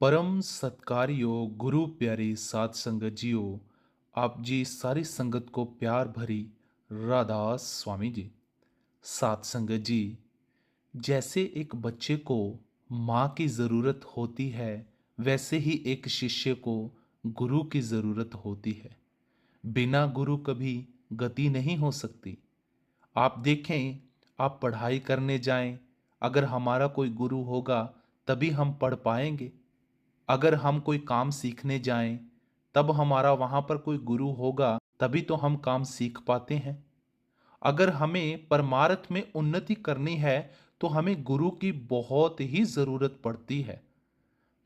परम सत्कार्यो गुरु प्यारी साध संगत जियो। आप जी सारी संगत को प्यार भरी राधा स्वामी जी। साध संगत जी, जैसे एक बच्चे को माँ की ज़रूरत होती है, वैसे ही एक शिष्य को गुरु की ज़रूरत होती है। बिना गुरु कभी गति नहीं हो सकती। आप देखें, आप पढ़ाई करने जाएं, अगर हमारा कोई गुरु होगा तभी हम पढ़ पाएंगे। अगर हम कोई काम सीखने जाएं, तब हमारा वहाँ पर कोई गुरु होगा, तभी तो हम काम सीख पाते हैं। अगर हमें परमार्थ में उन्नति करनी है, तो हमें गुरु की बहुत ही ज़रूरत पड़ती है।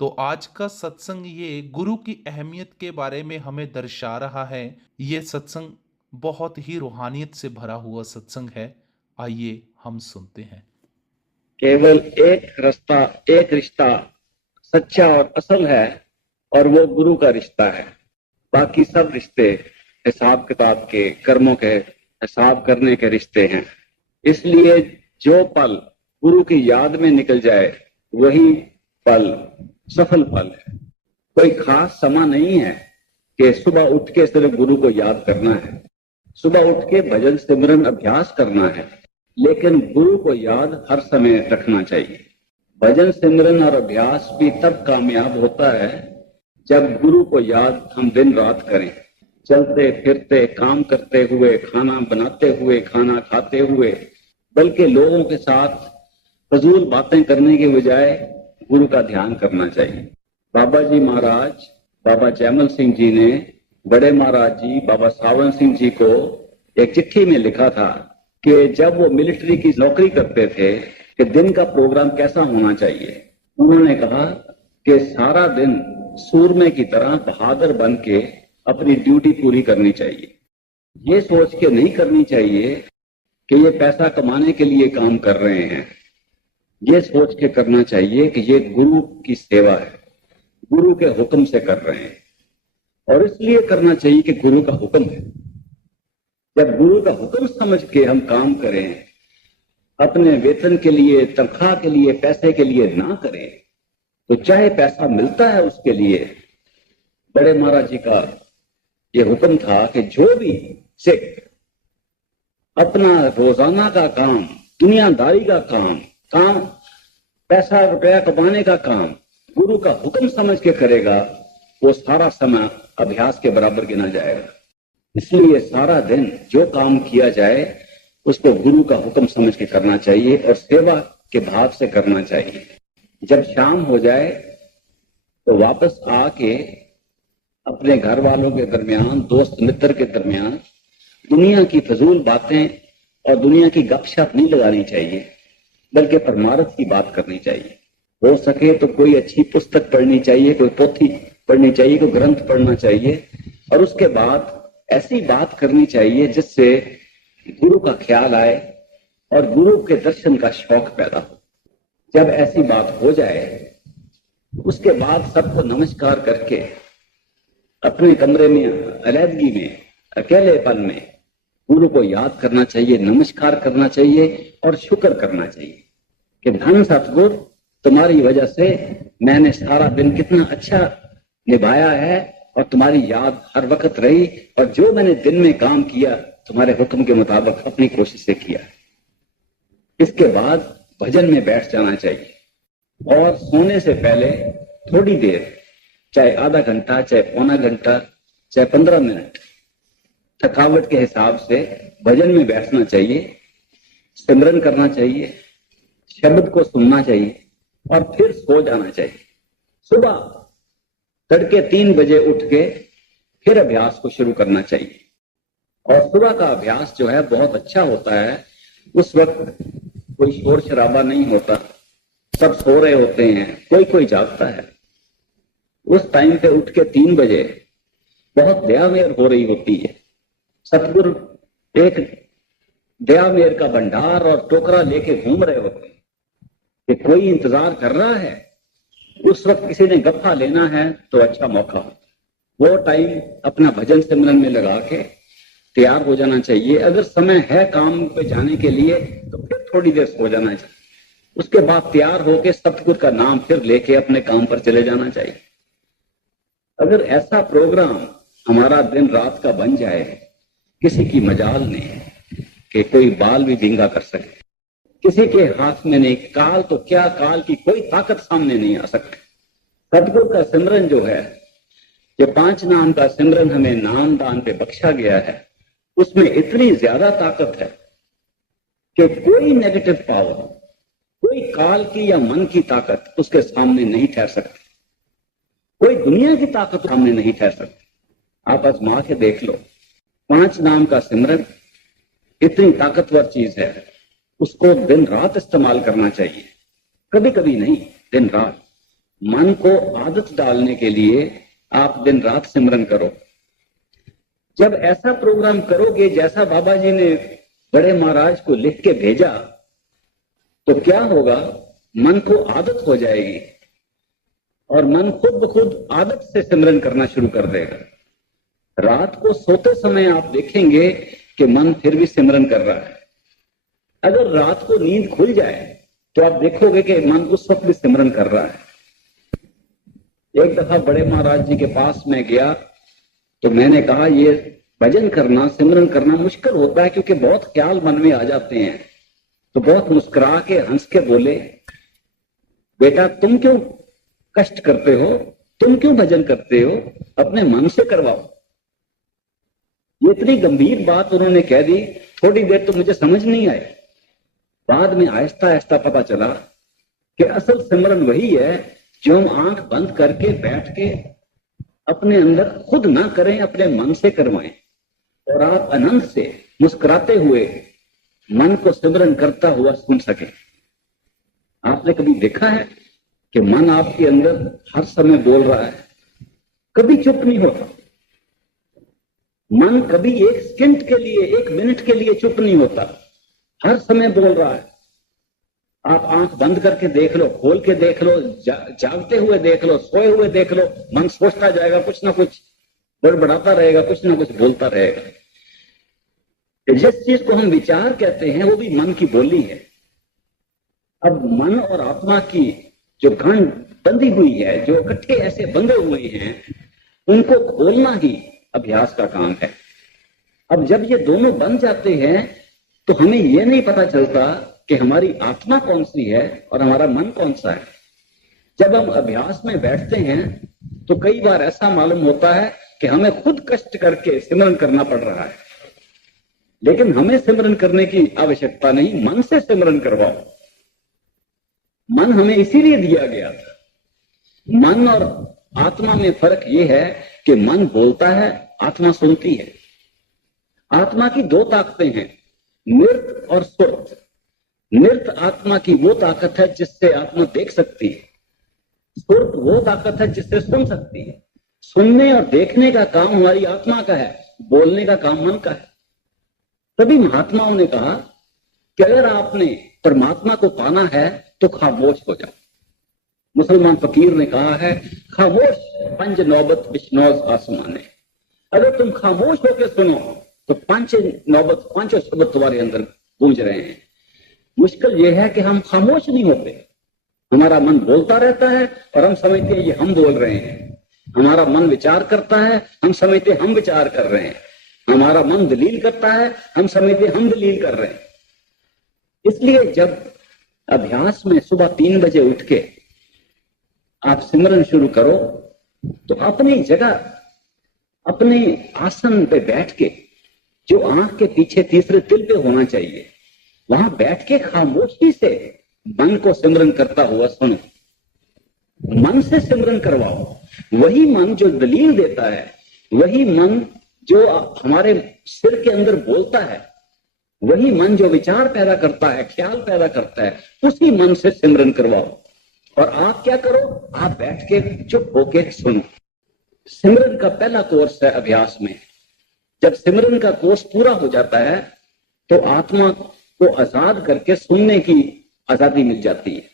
तो आज का सत्संग ये गुरु की अहमियत के बारे में हमें दर्शा रहा है। ये सत्संग बहुत ही रूहानियत से भरा हुआ सत्संग है। आइए हम सुनते हैं। केवल एक रास्ता, एक रिश्ता सच्चा और असल है, और वो गुरु का रिश्ता है। बाकी सब रिश्ते हिसाब किताब के, कर्मों के हिसाब करने के रिश्ते हैं। इसलिए जो पल गुरु की याद में निकल जाए, वही पल सफल पल है। कोई खास समय नहीं है कि सुबह उठ के सिर्फ गुरु को याद करना है, सुबह उठ के भजन सिमरन अभ्यास करना है, लेकिन गुरु को याद हर समय रखना चाहिए। भजन सिमरन और अभ्यास भी तब कामयाब होता है जब गुरु को याद हम दिन रात करें, चलते फिरते, काम करते हुए, खाना बनाते हुए, खाना खाते हुए, बल्कि लोगों के साथ फजूल बातें करने के बजाय गुरु का ध्यान करना चाहिए। बाबा जी महाराज, बाबा जयमल सिंह जी ने बड़े महाराज जी बाबा सावन सिंह जी को एक चिट्ठी में लिखा था कि जब वो मिलिट्री की नौकरी करते थे कि दिन का प्रोग्राम कैसा होना चाहिए। उन्होंने कहा कि सारा दिन सूरमे की तरह बहादुर बन के अपनी ड्यूटी पूरी करनी चाहिए। ये सोच के नहीं करनी चाहिए कि ये पैसा कमाने के लिए काम कर रहे हैं। ये सोच के करना चाहिए कि ये गुरु की सेवा है, गुरु के हुक्म से कर रहे हैं, और इसलिए करना चाहिए कि गुरु का हुक्म है। जब गुरु का हुक्म समझ के हम काम करें, अपने वेतन के लिए, तनख्वाह के लिए, पैसे के लिए ना करें, तो चाहे पैसा मिलता है उसके लिए। बड़े महाराज जी का ये हुक्म था कि जो भी सिख अपना रोजाना का काम, दुनियादारी का काम, पैसा रुपया कमाने का काम गुरु का हुक्म समझ के करेगा, वो सारा समय अभ्यास के बराबर गिना जाएगा। इसलिए सारा दिन जो काम किया जाए उसको गुरु का हुक्म समझ के करना चाहिए और सेवा के भाव से करना चाहिए। जब शाम हो जाए तो वापस आके अपने घर वालों के दरमियान, दोस्त मित्र के दरमियान दुनिया की फजूल बातें और दुनिया की गपशप नहीं लगानी चाहिए, बल्कि परमार्थ की बात करनी चाहिए। हो सके तो कोई अच्छी पुस्तक पढ़नी चाहिए, कोई पोथी पढ़नी चाहिए, कोई ग्रंथ पढ़ना चाहिए, और उसके बाद ऐसी बात करनी चाहिए जिससे गुरु का ख्याल आए और गुरु के दर्शन का शौक पैदा हो। जब ऐसी बात हो जाए, उसके बाद सबको नमस्कार करके अपने कमरे में, अलहदगी में, अकेलेपन में गुरु को याद करना चाहिए, नमस्कार करना चाहिए और शुक्र करना चाहिए कि धन सतगुरु, तुम्हारी वजह से मैंने सारा दिन कितना अच्छा निभाया है और तुम्हारी याद हर वक्त रही, और जो मैंने दिन में काम किया तुम्हारे हुक्म के मुताबिक अपनी कोशिश से किया। इसके बाद भजन में बैठ जाना चाहिए और सोने से पहले थोड़ी देर, चाहे आधा घंटा, चाहे पौना घंटा, चाहे 15 मिनट, थकावट के हिसाब से भजन में बैठना चाहिए, सिमरन करना चाहिए, शब्द को सुनना चाहिए और फिर सो जाना चाहिए। सुबह तड़के 3 बजे उठ के फिर अभ्यास को शुरू करना चाहिए। और सुबह का अभ्यास जो है बहुत अच्छा होता है। उस वक्त कोई शोर शराबा नहीं होता, सब सो रहे होते हैं, कोई कोई जागता है। उस टाइम पे उठ के 3 बजे बहुत दयामेर हो रही होती है। सतगुरु एक दयामेर का भंडार और टोकरा लेके घूम रहे होते हैं कि कोई इंतजार कर रहा है। उस वक्त किसी ने गप्पा लेना है तो अच्छा मौका हो, वो टाइम अपना भजन सिमरन में लगा के तैयार हो जाना चाहिए। अगर समय है काम पे जाने के लिए तो फिर थोड़ी देर सो जाना चाहिए। उसके बाद तैयार होके सतगुरु का नाम फिर लेके अपने काम पर चले जाना चाहिए। अगर ऐसा प्रोग्राम हमारा दिन रात का बन जाए, किसी की मजाल नहीं कि कोई बाल भी विंगा कर सके, किसी के हाथ में नहीं, काल तो क्या, काल की कोई ताकत सामने नहीं आ सकती। सतगुरु का सिमरन जो है, जो 5 नाम का सिमरन हमें नाम दान पे बख्शा गया है, उसमें इतनी ज्यादा ताकत है कि कोई नेगेटिव पावर, कोई काल की या मन की ताकत उसके सामने नहीं ठहर सकती, कोई दुनिया की ताकत सामने नहीं ठहर सकती। आप आजमा के देख लो, 5 नाम का सिमरन इतनी ताकतवर चीज है, उसको दिन रात इस्तेमाल करना चाहिए, कभी कभी नहीं, दिन रात। मन को आदत डालने के लिए आप दिन रात सिमरन करो। जब ऐसा प्रोग्राम करोगे जैसा बाबा जी ने बड़े महाराज को लिख के भेजा, तो क्या होगा, मन को आदत हो जाएगी और मन खुद ब खुद आदत से सिमरन करना शुरू कर देगा। रात को सोते समय आप देखेंगे कि मन फिर भी सिमरन कर रहा है। अगर रात को नींद खुल जाए तो आप देखोगे कि मन उस वक्त भी सिमरन कर रहा है। एक दफा बड़े महाराज जी के पास में गया तो मैंने कहा, ये भजन करना, सिमरन करना मुश्किल होता है क्योंकि बहुत ख्याल मन में आ जाते हैं। तो बहुत मुस्कुरा के हंस के बोले, बेटा तुम क्यों कष्ट करते हो, तुम क्यों भजन करते हो, अपने मन से करवाओ। ये इतनी गंभीर बात उन्होंने कह दी। थोड़ी देर तो मुझे समझ नहीं आई, बाद में आहिस्ता आहिस्ता पता चला कि असल सिमरन वही है जो हम आंख बंद करके बैठ के अपने अंदर खुद ना करें, अपने मन से करवाएं और आप आनंद से मुस्कुराते हुए मन को सिमरन करता हुआ सुन सके। आपने कभी देखा है कि मन आपके अंदर हर समय बोल रहा है, कभी चुप नहीं होता। मन कभी एक सेकंड के लिए, 1 मिनट के लिए चुप नहीं होता, हर समय बोल रहा है। आप आंख बंद करके देख लो, खोल के देख लो, जागते हुए देख लो, सोए हुए देख लो, मन सोचता जाएगा, कुछ ना कुछ बड़बड़ाता रहेगा, कुछ ना कुछ बोलता रहेगा। जिस चीज को हम विचार कहते हैं वो भी मन की बोली है। अब मन और आत्मा की जो गंढ बंधी हुई है, जो इकट्ठे ऐसे बंधे हुए हैं, उनको खोलना ही अभ्यास का काम है। अब जब ये दोनों बन जाते हैं तो हमें ये नहीं पता चलता कि हमारी आत्मा कौन सी है और हमारा मन कौन सा है। जब हम अभ्यास में बैठते हैं तो कई बार ऐसा मालूम होता है कि हमें खुद कष्ट करके सिमरन करना पड़ रहा है, लेकिन हमें सिमरन करने की आवश्यकता नहीं, मन से सिमरन करवाओ। मन हमें इसीलिए दिया गया था। मन और आत्मा में फर्क यह है कि मन बोलता है, आत्मा सुनती है। आत्मा की 2 ताकतें हैं, नृत और सुरत। नृत आत्मा की वो ताकत है जिससे आत्मा देख सकती है, सुरत वो ताकत है जिससे सुन सकती है। सुनने और देखने का काम हमारी आत्मा का है, बोलने का काम मन का है। तभी महात्माओं ने कहा कि अगर आपने परमात्मा को पाना है तो खामोश हो जाओ। मुसलमान फकीर ने कहा है, खामोश पंज नौबत बिश्नौज आसमाने। अगर तुम खामोश होकर सुनो तो 5 नौबत, 5 शब्द तुम्हारे अंदर गूंज रहे हैं। मुश्किल यह है कि हम खामोश नहीं होते, हमारा मन बोलता रहता है और हम समझते हैं ये हम बोल रहे हैं। हमारा मन विचार करता है, हम समझते हम विचार कर रहे हैं। हमारा मन दलील करता है, हम समझते हम दलील कर रहे हैं। इसलिए जब अभ्यास में सुबह 3 बजे उठ के आप सिमरन शुरू करो तो अपनी जगह, अपने आसन पे बैठ के, जो आंख के पीछे तीसरे तिल पे होना चाहिए, वहां बैठ के खामोशी से मन को सिमरन करता हुआ सुनो। मन से सिमरन करवाओ। वही मन जो दलील देता है, वही मन जो हमारे सिर के अंदर बोलता है, वही मन जो विचार पैदा करता है, ख्याल पैदा करता है, उसी मन से सिमरन करवाओ। और आप क्या करो, आप बैठ के चुप होके सुनो। सिमरन का पहला कोर्स है अभ्यास में। जब सिमरन का कोर्स पूरा हो जाता है तो आत्मा को आजाद करके सुनने की आजादी मिल जाती है।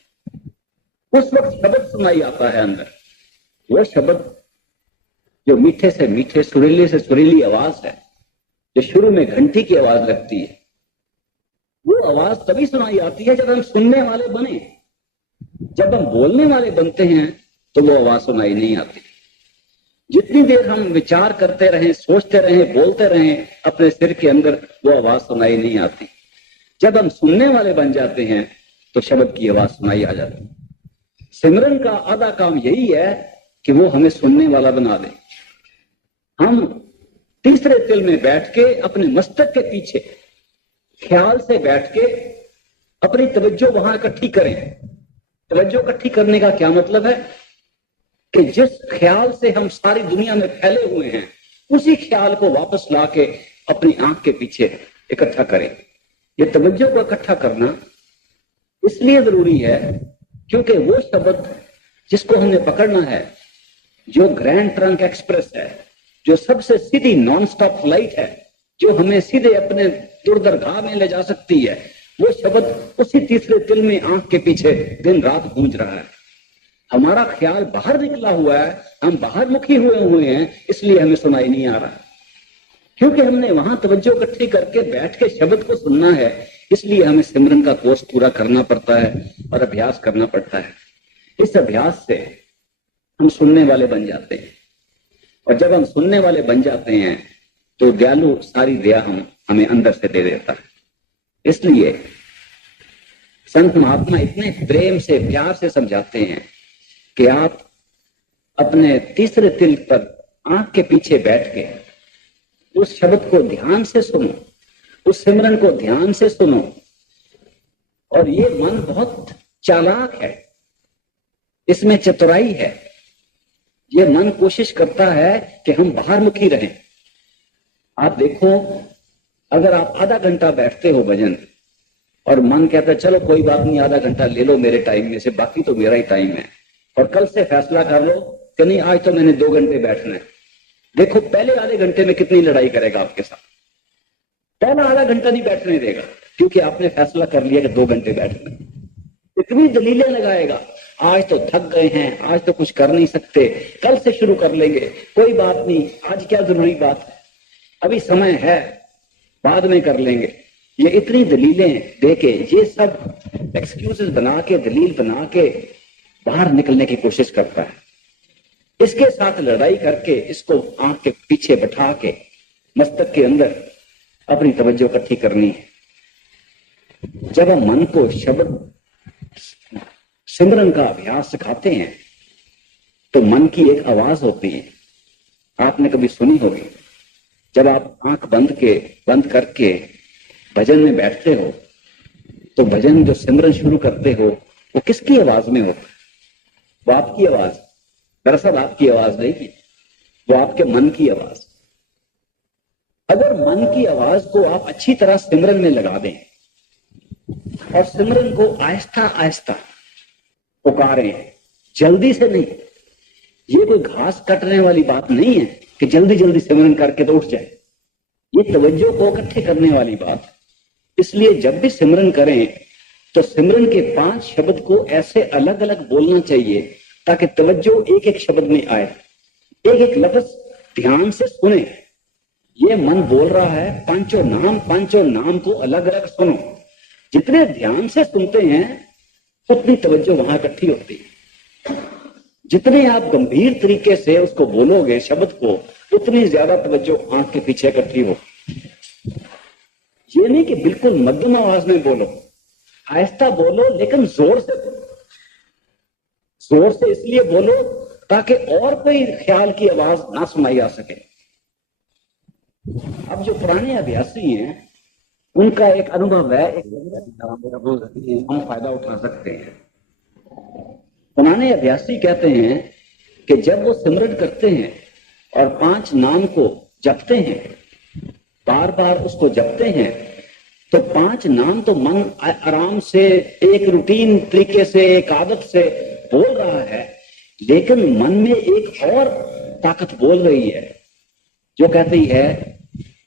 उस वक्त शब्द सुनाई आता है अंदर, वो शब्द जो मीठे से मीठे, सुरीले से सुरीली आवाज है, जो शुरू में घंटी की आवाज लगती है। वो आवाज तभी सुनाई आती है जब हम सुनने वाले बने, जब हम बोलने वाले बनते हैं तो वो आवाज सुनाई नहीं आती। जितनी देर हम विचार करते रहें, सोचते रहें, बोलते रहें अपने सिर के अंदर, वो आवाज सुनाई नहीं आती। जब हम सुनने वाले बन जाते हैं तो शब्द की आवाज सुनाई आ जाती है। सिमरन का आधा काम यही है कि वो हमें सुनने वाला बना दे। हम तीसरे तिल में बैठ के अपने मस्तक के पीछे ख्याल से बैठ के अपनी तवज्जो वहां इकट्ठी करें। तवज्जो इकट्ठी करने का क्या मतलब है कि जिस ख्याल से हम सारी दुनिया में फैले हुए हैं, उसी ख्याल को वापस लाके अपनी आंख के पीछे इकट्ठा करें। ये तवज्जो को इकट्ठा करना इसलिए जरूरी है क्योंकि वो शब्द जिसको हमने पकड़ना है, जो ग्रैंड ट्रंक एक्सप्रेस है, जो सबसे सीधी नॉन स्टॉप फ्लाइट है, जो हमें सीधे अपने दुर्दरगाह में ले जा सकती है, वो शब्द उसी तीसरे तिल में आंख के पीछे दिन रात गूंज रहा है। हमारा ख्याल बाहर निकला हुआ है, हम बाहर मुखी हुए हैं, इसलिए हमें सुनाई नहीं आ रहा। क्योंकि हमने वहां तवज्जो इकट्ठी करके बैठ के शब्द को सुनना है, इसलिए हमें सिमरन का कोर्स पूरा करना पड़ता है और अभ्यास करना पड़ता है। इस अभ्यास से हम सुनने वाले बन जाते हैं, और जब हम सुनने वाले बन जाते हैं तो दयालु सारी दया हमें अंदर से दे देता है। इसलिए संत महात्मा इतने प्रेम से, प्यार से समझाते हैं कि आप अपने तीसरे तिल पर आंख के पीछे बैठ के उस शब्द को ध्यान से सुनो, उस सिमरन को ध्यान से सुनो। और ये मन बहुत चालाक है, इसमें चतुराई है। ये मन कोशिश करता है कि हम बाहर मुखी रहें। आप देखो, अगर आप आधा घंटा बैठते हो भजन और मन कहता है चलो कोई बात नहीं, आधा घंटा ले लो मेरे टाइम में से, बाकी तो मेरा ही टाइम है, और कल से फैसला कर लो कि नहीं आज तो मैंने 2 घंटे बैठना है। देखो पहले आधे घंटे में कितनी लड़ाई करेगा आपके साथ। पहला आधा घंटा नहीं बैठने देगा क्योंकि आपने फैसला कर लिया कि 2 घंटे बैठना है। इतनी दलीलें लगाएगा, आज तो थक गए हैं, आज तो कुछ कर नहीं सकते, कल से शुरू कर लेंगे, कोई बात नहीं, आज क्या जरूरी बात है, अभी समय है, बाद में कर लेंगे। ये इतनी दलीलें देके, ये सब एक्सक्यूजेस बना के, दलील बना के बाहर निकलने की कोशिश करता है। इसके साथ लड़ाई करके इसको आंख के पीछे बैठा के मस्तक के अंदर अपनी तवज्जो इकट्ठी करनी है। जब हम मन को शब्द सिमरन का अभ्यास सिखाते हैं तो मन की एक आवाज होती है, आपने कभी सुनी होगी। जब आप आंख बंद करके भजन में बैठते हो तो भजन जो सिमरन शुरू करते हो वो किसकी आवाज में होता है? वो आपकी आवाज, दरअसल आपकी आवाज नहीं है, वो आपके मन की आवाज। अगर मन की आवाज को आप अच्छी तरह सिमरन में लगा दें और सिमरन को आहिस्ता आहिस्ता पुकारें, जल्दी से नहीं। ये कोई घास कटने वाली बात नहीं है कि जल्दी जल्दी सिमरन करके तो उठ जाए। ये तवज्जो को इकट्ठे करने वाली बात है। इसलिए जब भी सिमरन करें तो सिमरन के 5 शब्द को ऐसे अलग अलग बोलना चाहिए ताकि तवज्जो एक एक शब्द में आए, एक एक लफ्ज ध्यान से सुने। ये मन बोल रहा है पांचों नाम को अलग अलग सुनो। जितने ध्यान से सुनते हैं उतनी तवज्जो वहां इकट्ठी होती है। जितने आप गंभीर तरीके से उसको बोलोगे शब्द को, उतनी ज्यादा तवज्जो आंख के पीछे इकट्ठी हो। ये नहीं कि बिल्कुल मध्यम आवाज में बोलो, आहिस्ता बोलो लेकिन जोर से बोलो। जोर से इसलिए बोलो ताकि और कोई ख्याल की आवाज ना सुनाई आ सके। अब जो पुराने अभ्यासी हैं उनका एक अनुभव है, हम फायदा उठा सकते हैं। पुराने अभ्यासी कहते हैं कि जब वो सिमरन करते हैं और 5 नाम को जपते हैं, बार बार उसको जपते हैं, तो 5 नाम तो मन आराम से एक रूटीन तरीके से, एक आदत से बोल रहा है, लेकिन मन में एक और ताकत बोल रही है जो कहती है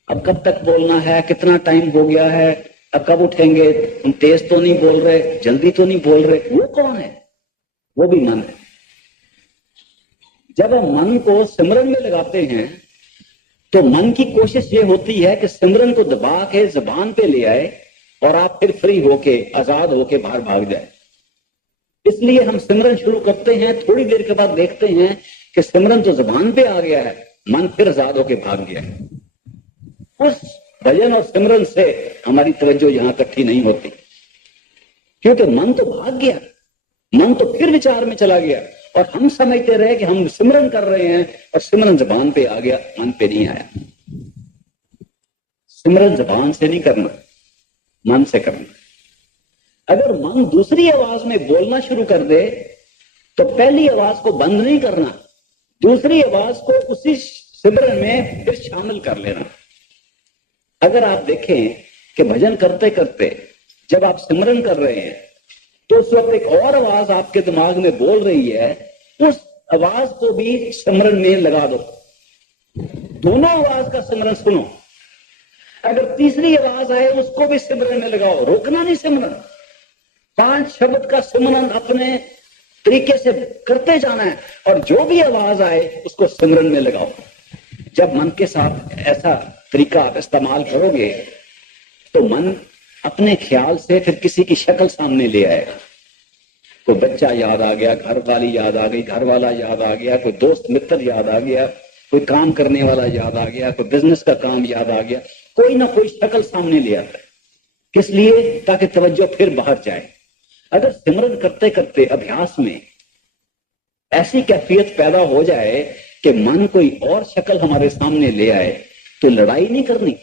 अब कब तक बोलना है, कितना टाइम हो गया है, अब कब उठेंगे, हम तेज तो नहीं बोल रहे, जल्दी तो नहीं बोल रहे। वो कौन है? वो भी मन है। जब हम मन को सिमरन में लगाते हैं तो मन की कोशिश ये होती है कि सिमरन को दबा के जुबान पे ले आए और आप फिर फ्री होके, आजाद होके बाहर भाग जाए। इसलिए हम सिमरन शुरू करते हैं, थोड़ी देर के बाद देखते हैं कि सिमरन तो जुबान पे आ गया है, मन फिर आजाद होके भाग गया है। उस भजन और सिमरन से हमारी तवज्जो यहां इकट्ठी नहीं होती, क्योंकि मन तो भाग गया, मन तो फिर विचार में चला गया, और हम समझते रहे कि हम सिमरन कर रहे हैं, और सिमरन जुबान पे आ गया, मन पे नहीं आया। सिमरन जुबान से नहीं करना, मन से करना। अगर मन दूसरी आवाज में बोलना शुरू कर दे तो पहली आवाज को बंद नहीं करना, दूसरी आवाज को उसी सिमरन में फिर शामिल कर लेना। अगर आप देखें कि भजन करते करते जब आप सिमरन कर रहे हैं तो उस वक्त एक और आवाज आपके दिमाग में बोल रही है, उस आवाज को भी सिमरन में लगा दो, दोनों आवाज का सिमरन सुनो। अगर तीसरी आवाज आए उसको भी सिमरन में लगाओ, रोकना नहीं सिमरन। 5 शब्द का सिमरन अपने तरीके से करते जाना है, और जो भी आवाज आए उसको सिमरन में लगाओ। जब मन के साथ ऐसा तरीका आप इस्तेमाल करोगे तो मन अपने ख्याल से फिर किसी की शक्ल सामने ले आएगा। कोई बच्चा याद आ गया, घर वाली याद आ गई, घर वाला याद आ गया, कोई दोस्त मित्र याद आ गया, कोई काम करने वाला याद आ गया, कोई बिजनेस का काम याद आ गया, कोई ना कोई शक्ल सामने ले आता है। किस लिए? ताकि तवज्जो फिर बाहर जाए। अगर सिमरन करते करते अभ्यास में ऐसी कैफियत पैदा हो जाए कि मन कोई और शक्ल हमारे सामने ले आए तो लड़ाई नहीं करनी,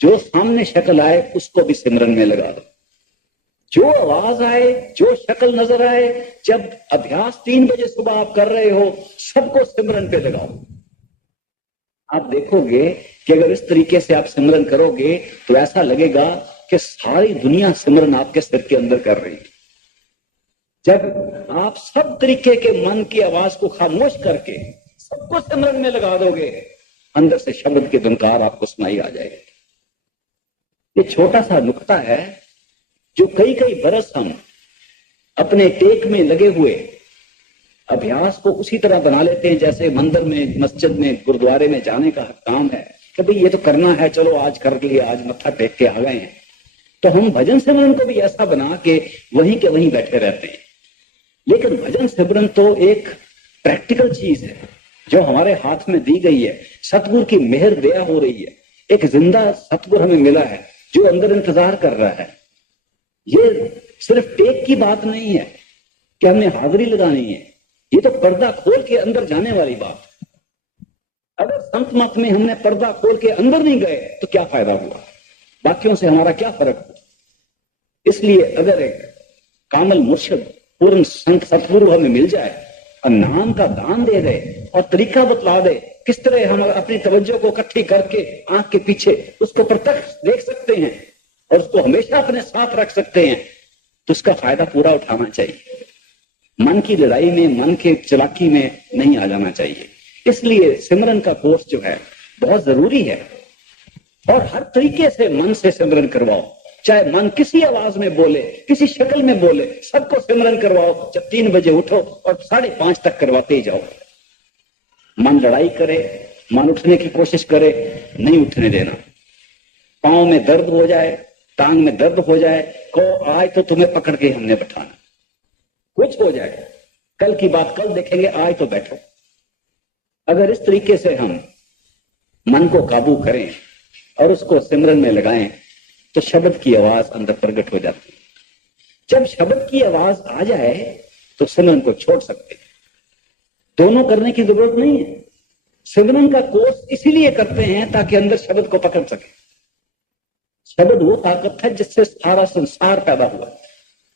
जो सामने शक्ल आए उसको भी सिमरन में लगा दो। जो आवाज आए, जो शक्ल नजर आए, जब अभ्यास 3 बजे सुबह आप कर रहे हो, सबको सिमरन पे लगाओ। आप देखोगे कि अगर इस तरीके से आप सिमरन करोगे तो ऐसा लगेगा कि सारी दुनिया सिमरन आपके सिर के अंदर कर रही है। जब आप सब तरीके के मन की आवाज को खामोश करके सबको सिमरन में लगा दोगे, अंदर से शब्द के धुनकार आपको सुनाई आ जाएगी। ये छोटा सा नुक्ता है जो कई कई बरस हम अपने टेक में लगे हुए अभ्यास को उसी तरह बना लेते हैं जैसे मंदिर में, मस्जिद में, गुरुद्वारे में जाने का काम है कि भाई ये तो करना है, चलो आज कर लिया, आज मत्था टेक के आ गए हैं। तो हम भजन सिमरन को भी ऐसा बना के वहीं के वहीं बैठे रहते हैं। लेकिन भजन सिमरन तो एक प्रैक्टिकल चीज है जो हमारे हाथ में दी गई है। सतगुरु की मेहर दया हो रही है, एक जिंदा सतगुरु हमें मिला है जो अंदर इंतजार कर रहा है। ये सिर्फ टेक की बात नहीं है कि हमने हाजिरी लगानी है, ये तो पर्दा खोल के अंदर जाने वाली बात। अगर संत मत में हमने पर्दा खोल के अंदर नहीं गए तो क्या फायदा हुआ, बाकियों से हमारा क्या फर्क हुआ। इसलिए अगर एक कामल मुर्शिद, पूर्ण संत सतगुरु हमें मिल जाए और नाम का दान दे दे और तरीका बतला दे किस तरह हम अपनी तवज्जो को इकट्ठी करके आंख के पीछे उसको प्रत्यक्ष देख सकते हैं और उसको हमेशा अपने साथ रख सकते हैं, तो उसका फायदा पूरा उठाना चाहिए। मन की लड़ाई में, मन के चालाकी में नहीं आ जाना चाहिए। इसलिए सिमरन का कोर्स जो है बहुत जरूरी है, और हर तरीके से मन से सिमरन करवाओ। चाहे मन किसी आवाज में बोले, किसी शक्ल में बोले, सबको सिमरन करवाओ। जब 3 बजे उठो और 5:30 तक करवाते ही जाओ। मन लड़ाई करे, मन उठने की कोशिश करे, नहीं उठने देना। पांव में दर्द हो जाए, टांग में दर्द हो जाए, कहो आज तो तुम्हें पकड़ के हमने बैठाना। कुछ हो जाए, कल की बात कल देखेंगे, आज तो बैठो। अगर इस तरीके से हम मन को काबू करें और उसको सिमरन में लगाएं तो शब्द की आवाज अंदर प्रकट हो जाती है। जब शब्द की आवाज आ जाए तो सिमरन को छोड़ सकते हैं। दोनों करने की जरूरत नहीं है। सिमरन का कोर्स इसीलिए करते हैं ताकि अंदर शब्द को पकड़ सके। शब्द वो ताकत है जिससे सारा संसार पैदा हुआ,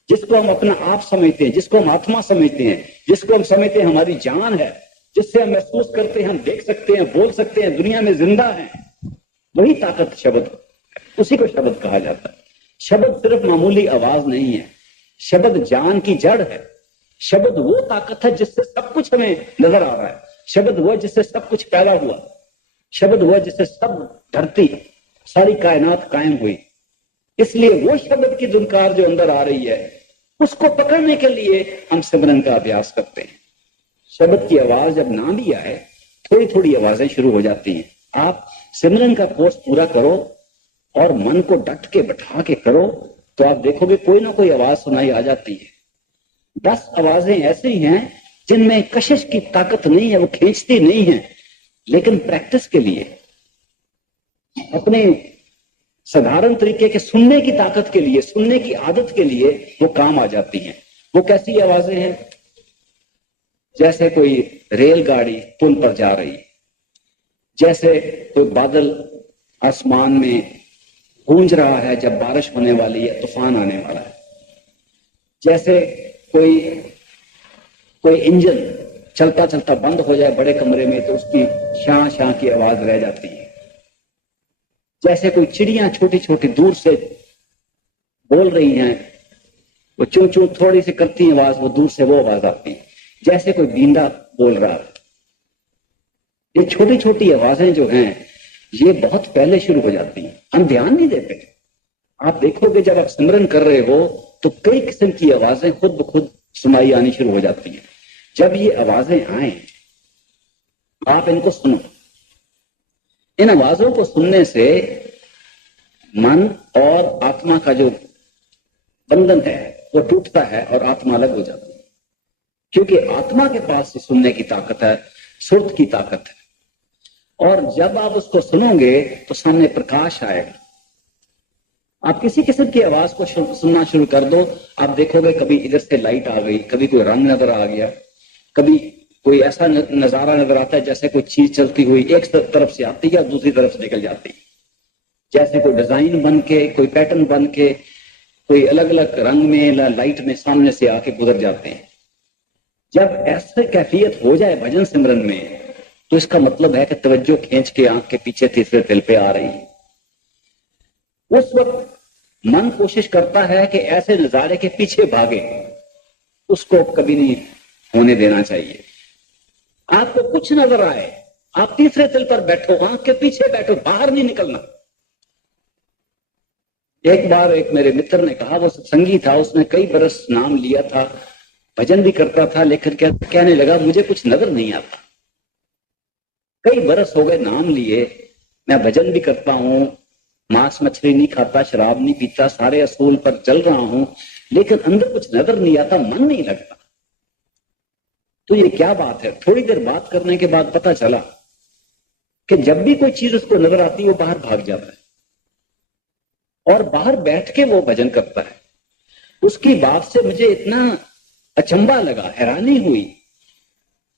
जिसको हम अपना आप समझते हैं, जिसको हम आत्मा समझते हैं, जिसको हम समझते हैं हमारी जान है, जिससे हम महसूस करते हैं, हम देख सकते हैं, बोल सकते हैं, दुनिया में जिंदा है। वही ताकत शब्द, उसी को शब्द कहा जाता है। शब्द सिर्फ मामूली आवाज नहीं है, शब्द जान की जड़ है। शब्द वो ताकत है जिससे सब कुछ हमें नजर आ रहा है। शब्द वो जिससे सब कुछ पैदा हुआ। शब्द वो जिससे सब धरती, सारी कायनात कायम हुई। इसलिए वो शब्द की धुनकार जो अंदर आ रही है, उसको पकड़ने के लिए हम सिमरन का अभ्यास करते हैं। शब्द की आवाज जब ना भी आए, थोड़ी थोड़ी आवाजें शुरू हो जाती हैं। आप सिमरन का कोर्स पूरा करो और मन को डट के बैठा के करो तो आप देखोगे कोई ना कोई आवाज सुनाई आ जाती है। 10 आवाजें ऐसी हैं जिनमें कशिश की ताकत नहीं है, वो खींचती नहीं है, लेकिन प्रैक्टिस के लिए, अपने साधारण तरीके के सुनने की ताकत के लिए, सुनने की आदत के लिए वो काम आ जाती हैं। वो कैसी आवाजें हैं? जैसे कोई रेलगाड़ी पुल पर जा रही, जैसे कोई बादल आसमान में गूंज रहा है जब बारिश होने वाली है, तूफान आने वाला है, जैसे कोई कोई इंजन चलता चलता बंद हो जाए बड़े कमरे में तो उसकी शां शां की आवाज रह जाती है, जैसे कोई चिड़ियां छोटी छोटी दूर से बोल रही हैं, वो चूं चूं थोड़ी सी करती आवाज, वो दूर से वो आवाज आती है, जैसे कोई बींदा बोल रहा है। ये छोटी छोटी आवाजें जो हैं ये बहुत पहले शुरू हो जाती हैं, हम ध्यान नहीं देते। आप देखोगे जब आप सिमरन कर रहे हो तो कई किस्म की आवाजें खुद ब खुद सुनाई आनी शुरू हो जाती हैं। जब ये आवाजें आए आप इनको सुनो। इन आवाजों को सुनने से मन और आत्मा का जो बंधन है वो टूटता है और आत्मा अलग हो जाती है, क्योंकि आत्मा के पास से सुनने की ताकत है, सुर्त की ताकत है। और जब आप उसको सुनोगे तो सामने प्रकाश आएगा। आप किसी किस्म की आवाज को सुनना शुरू कर दो, आप देखोगे कभी इधर से लाइट आ गई, कभी कोई रंग नजर आ गया, कभी कोई ऐसा नजारा नजर आता है जैसे कोई चीज चलती हुई एक तरफ से आती है और दूसरी तरफ से निकल जाती है, जैसे कोई डिजाइन बन के, कोई पैटर्न बन के, कोई अलग अलग रंग में लाइट में सामने से आके गुजर जाते हैं। जब ऐसी कैफियत हो जाए भजन सिमरन में तो इसका मतलब है कि तवज्जो खींच के आंख के पीछे तीसरे तिल पे आ रही है। उस वक्त मन कोशिश करता है कि ऐसे नजारे के पीछे भागे, उसको कभी नहीं होने देना चाहिए। आपको कुछ नजर आए, आप तीसरे तिल पर बैठो, आंख के पीछे बैठो, बाहर नहीं निकलना। एक बार एक मेरे मित्र ने कहा, वो सत्संगी था, उसने कई बरस नाम लिया था, भजन भी करता था, लेकिन कहने लगा मुझे कुछ नजर नहीं आता। कई बरस हो गए नाम लिए, मैं भजन भी करता हूं, मांस मछली नहीं खाता, शराब नहीं पीता, सारे असूल पर चल रहा हूं, लेकिन अंदर कुछ नजर नहीं आता, मन नहीं लगता। तो ये क्या बात है? थोड़ी देर बात करने के बाद पता चला कि जब भी कोई चीज उसको नजर आती है वो बाहर भाग जाता है और बाहर बैठ के वो भजन करता है। उसकी बात से मुझे इतना अचंभा लगा, हैरानी हुई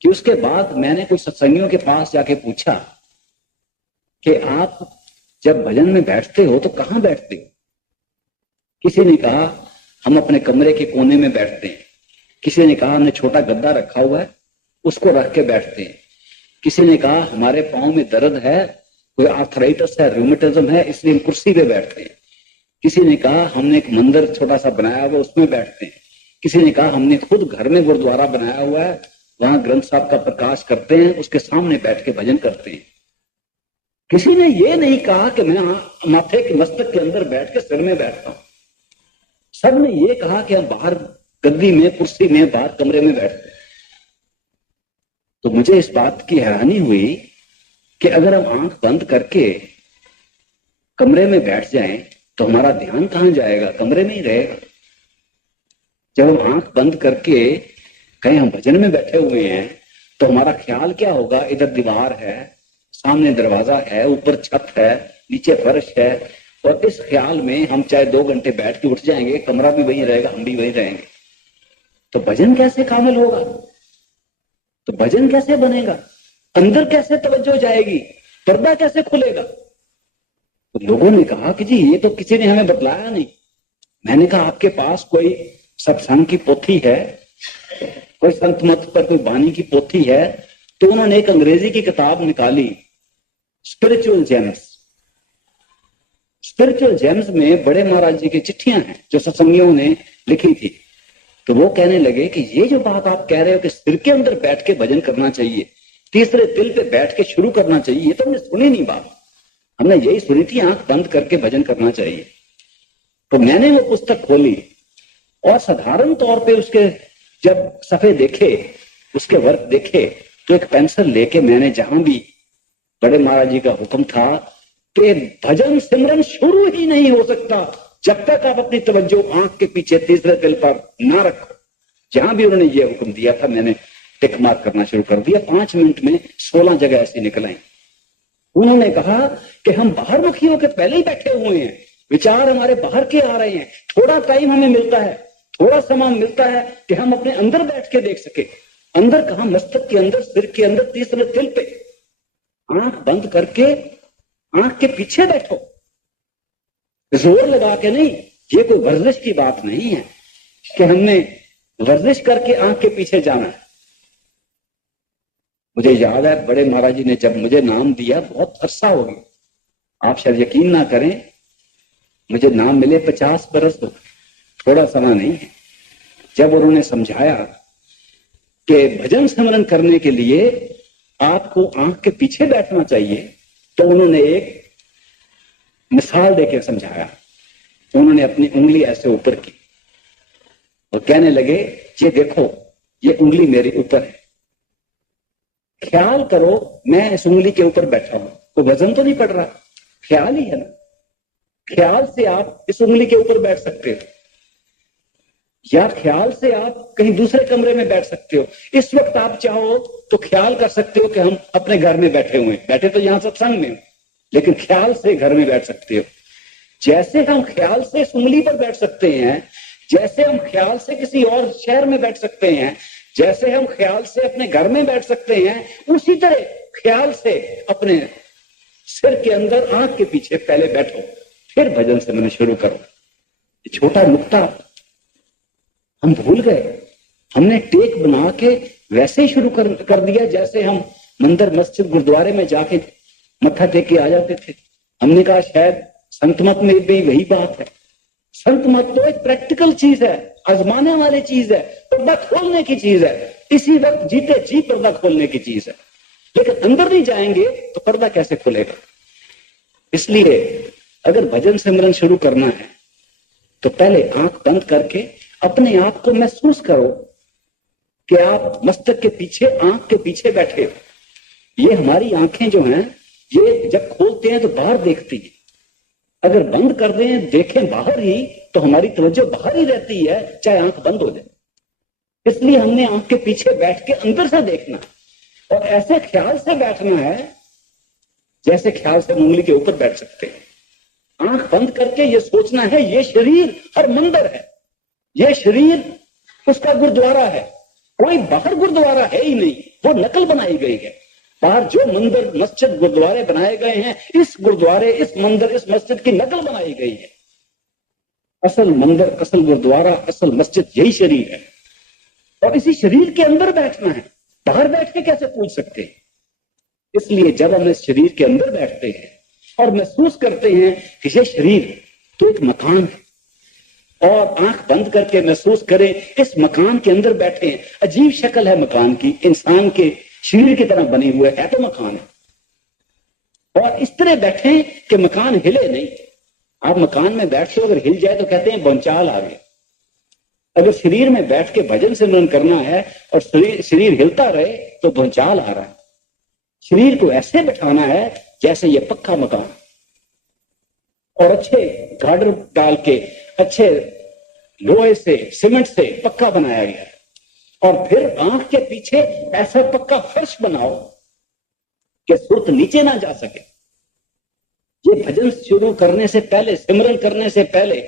कि उसके बाद मैंने कुछ सत्संगियों के पास जाके पूछा कि आप जब भजन में बैठते हो तो कहां बैठते हो? किसी ने कहा हम अपने कमरे के कोने में बैठते हैं, किसी ने कहा हमने छोटा गद्दा रखा हुआ है उसको रख के बैठते हैं, किसी ने कहा हमारे पांव में दर्द है, कोई आर्थराइटिस है, रूमेटिज्म है, इसलिए हम कुर्सी पे बैठते हैं, किसी ने कहा हमने एक मंदिर छोटा सा बनाया हुआ उसमें बैठते हैं, किसी ने कहा हमने खुद घर में गुरुद्वारा बनाया हुआ है, वहां ग्रंथ साहब का प्रकाश करते हैं, उसके सामने बैठ के भजन करते हैं। किसी ने ये नहीं कहा कि मैं माथे के मस्तक के अंदर बैठ के सिर में बैठता हूं। सब ने ये कहा कि हम बाहर गद्दी में, कुर्सी में, बाहर कमरे में बैठते हैं। तो मुझे इस बात की हैरानी हुई कि अगर हम आंख बंद करके कमरे में बैठ जाएं तो हमारा ध्यान कहां जाएगा? कमरे में ही रहेगा। जब हम आंख बंद करके कहीं हम भजन में बैठे हुए हैं तो हमारा ख्याल क्या होगा? इधर दीवार है, सामने दरवाजा है, ऊपर छत है, नीचे फर्श है, और इस ख्याल में हम चाहे 2 घंटे बैठ के उठ जाएंगे, कमरा भी वही रहेगा, हम भी वही रहेंगे। तो भजन कैसे कामिल होगा? तो भजन कैसे बनेगा? अंदर कैसे तवज्जो जाएगी? पर्दा कैसे खुलेगा? तो लोगों ने कहा कि जी ये तो किसी ने हमें बतलाया नहीं। मैंने कहा आपके पास कोई सत्संग की पोथी है, कोई संत मत पर कोई बानी की पोथी है? तो उन्होंने एक अंग्रेजी की किताब निकाली, स्पिरिचुअल जेम्स। स्पिरिचुअल जेम्स में बड़े महाराज जी की चिट्ठियां हैं जो सत्संगियों ने लिखी थी। तो वो कहने लगे कि ये जो बात आप कह रहे हो कि सिर के अंदर बैठ के भजन करना चाहिए, तीसरे दिल पे बैठ के शुरू करना चाहिए, ये तो हमने सुनी नहीं बात। हमने यही सुनी थी आंख बंद करके भजन करना चाहिए। तो मैंने वो पुस्तक खोली और साधारण तौर पे उसके जब सफे देखे, उसके वर्क देखे, तो एक पेंसिल लेके मैंने जहां भी बड़े महाराज जी का हुक्म था कि भजन सिमरन शुरू ही नहीं हो सकता जब तक आप अपनी तवज्जो आंख के पीछे तीसरे दिल पर ना रखो। जहां भी उन्होंने ये हुक्म दिया था मैंने टिक मार्क करना शुरू कर दिया। 5 मिनट में 16 जगह ऐसी निकल आई। उन्होंने कहा कि हम बाहर मुखी होकर पहले ही बैठे हुए हैं, विचार हमारे बाहर के आ रहे हैं, थोड़ा टाइम हमें मिलता है, थोड़ा समय मिलता है कि हम अपने अंदर बैठ के देख सके। अंदर कहां, मस्तक के अंदर, सिर के अंदर, तीसरे दिल पे। आंख बंद करके आंख के पीछे बैठो, जोर लगा के नहीं। ये कोई वर्जिश की बात नहीं है कि हमने वर्जिश करके आंख के पीछे जाना है। मुझे याद है बड़े महाराज जी ने जब मुझे नाम दिया, बहुत अरसा हो गया, आप शायद यकीन ना करें, मुझे नाम मिले 50 बरस हो गए, थोड़ा समय नहीं है। जब उन्होंने समझाया कि भजन स्मरण करने के लिए आपको आंख के पीछे बैठना चाहिए, तो उन्होंने एक मिसाल देकर समझाया। उन्होंने अपनी उंगली ऐसे ऊपर की और कहने लगे, ये देखो, ये उंगली मेरी ऊपर है, ख्याल करो मैं इस उंगली के ऊपर बैठा हूं, तो वजन तो नहीं पड़ रहा, ख्याल ही है ना। ख्याल से आप इस उंगली के ऊपर बैठ सकते हो, या ख्याल से आप कहीं दूसरे कमरे में बैठ सकते हो। इस वक्त आप चाहो तो ख्याल कर सकते हो कि हम अपने घर में बैठे हुए हैं, बैठे तो यहां सत्संग में, लेकिन ख्याल से घर में बैठ सकते हो। जैसे हम ख्याल से इस उंगली पर बैठ सकते हैं, जैसे हम ख्याल से किसी और शहर में बैठ सकते हैं, जैसे हम ख्याल से अपने घर में बैठ सकते हैं, उसी तरह ख्याल से अपने सिर के अंदर, आंख के पीछे पहले बैठो, फिर भजन से मैंने शुरू करो। ये छोटा नुक्ता हम भूल गए। हमने टेक बना के वैसे ही शुरू कर दिया जैसे हम मंदिर, मस्जिद, गुरुद्वारे में जाके मत्था टेक के आ जाते थे। हमने कहा शायद संत मत में भी वही बात है। संत मत तो एक प्रैक्टिकल चीज है, आजमाने वाली चीज है, पर्दा खोलने की चीज है, इसी वक्त जीते जी पर्दा खोलने की चीज है। लेकिन अंदर नहीं जाएंगे तो पर्दा कैसे खुलेगा? इसलिए अगर भजन सिमरन शुरू करना है तो पहले आंख बंद करके अपने आप को महसूस करो कि आप मस्तक के पीछे, आंख के पीछे बैठे हो। ये हमारी आंखें जो हैं, ये जब खोलते हैं तो बाहर देखती है, अगर बंद कर दें, देखें बाहर ही, तो हमारी तवज्जो बाहर ही रहती है, चाहे आंख बंद हो जाए। इसलिए हमने आंख के पीछे बैठ के अंदर से देखना है, और ऐसे ख्याल से बैठना है जैसे ख्याल से उंगली के ऊपर बैठ सकते हैं। आंख बंद करके ये सोचना है, ये शरीर हर मंदिर है, ये शरीर उसका गुरुद्वारा है, कोई बाहर गुरुद्वारा है ही नहीं, वो नकल बनाई गई है। बाहर जो मंदिर, मस्जिद, गुरुद्वारे बनाए गए हैं, इस गुरुद्वारे, इस मंदिर, इस मस्जिद की नकल बनाई गई है। असल मंदिर, असल गुरुद्वारा, असल मस्जिद यही शरीर है, और इसी शरीर के अंदर बैठना है। बाहर बैठ के कैसे पूछ सकते हैं? इसलिए जब हम इस शरीर के अंदर बैठते हैं और महसूस करते हैं कि ये शरीर तो एक मकान है, और आंख बंद करके महसूस करें इस मकान के अंदर बैठे हैं। अजीब शक्ल है मकान की, इंसान के शरीर की तरह बने हुए है तो मकान है, और इस तरह बैठे कि मकान हिले नहीं। आप मकान में बैठते हो, अगर हिल जाए तो कहते हैं भूचाल आ गया। अगर शरीर में बैठ के भजन सिमरन करना है और शरीर हिलता रहे तो भूचाल आ रहा है। शरीर को ऐसे बैठाना है जैसे ये पक्का मकान, और अच्छे गार्डर डाल के, अच्छे लोहे से, सीमेंट से पक्का बनाया गया है। और फिर आंख के पीछे ऐसा पक्का फर्श बनाओ कि सुरत नीचे ना जा सके। ये भजन शुरू करने से पहले, सिमरन करने से पहले